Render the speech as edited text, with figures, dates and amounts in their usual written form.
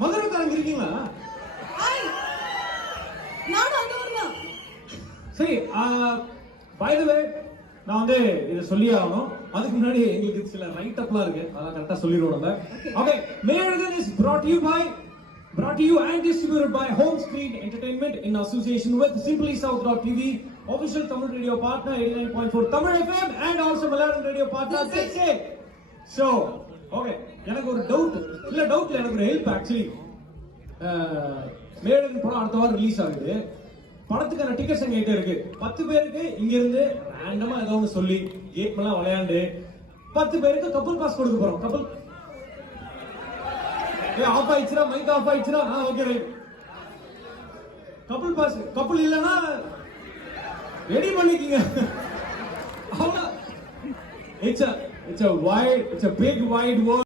மதுரைக்காரங்க இருக்கீங்களா? நானும் அந்த ஊர் தான். சரி, பை தி வே நான் வந்து இதை சொல்லி ஆகணும். அதுக்கு முன்னாடி எங்களுக்கு சில ரைட் அப்லாம் இருக்கு, அதான் கரெக்டா சொல்லிடுவோம் நம்ம. ஓகே, மேயர்கன் is brought to you and distributed by Home Screen Entertainment in association with simplysouth.tv, official Tamil radio partner 89.4 Tamil FM and also Malayalam radio partner KK. So, okay, எனக்கு ஒரு டவுட் எனக்கு ஒரு ஹெல்ப் ஆக்சுவலி. மேயர்கன் படம் அடுத்த வாரம் release ஆகுது. படத்துக்கான tickets எங்க கிட்ட இருக்கு. 10 பேருக்கு இங்க இருந்து ரேண்டமா ஏதோ ஒன்று சொல்லி கேம் எல்லாம் விளையாண்டு 10 பேருக்கு கப்பல் பாஸ் கொடுக்க போறோம். கப்பல் ஆஃப் ஆயிடுச்சுனா, மைக் ஆஃப் ஆயிடுச்சுனா, ஓகே ரைட். கப்பல் பாஸ், கப்பல் இல்லனா ரெடி பண்ணிக்கீங்க. அவ்வளவு. It's a big wide world.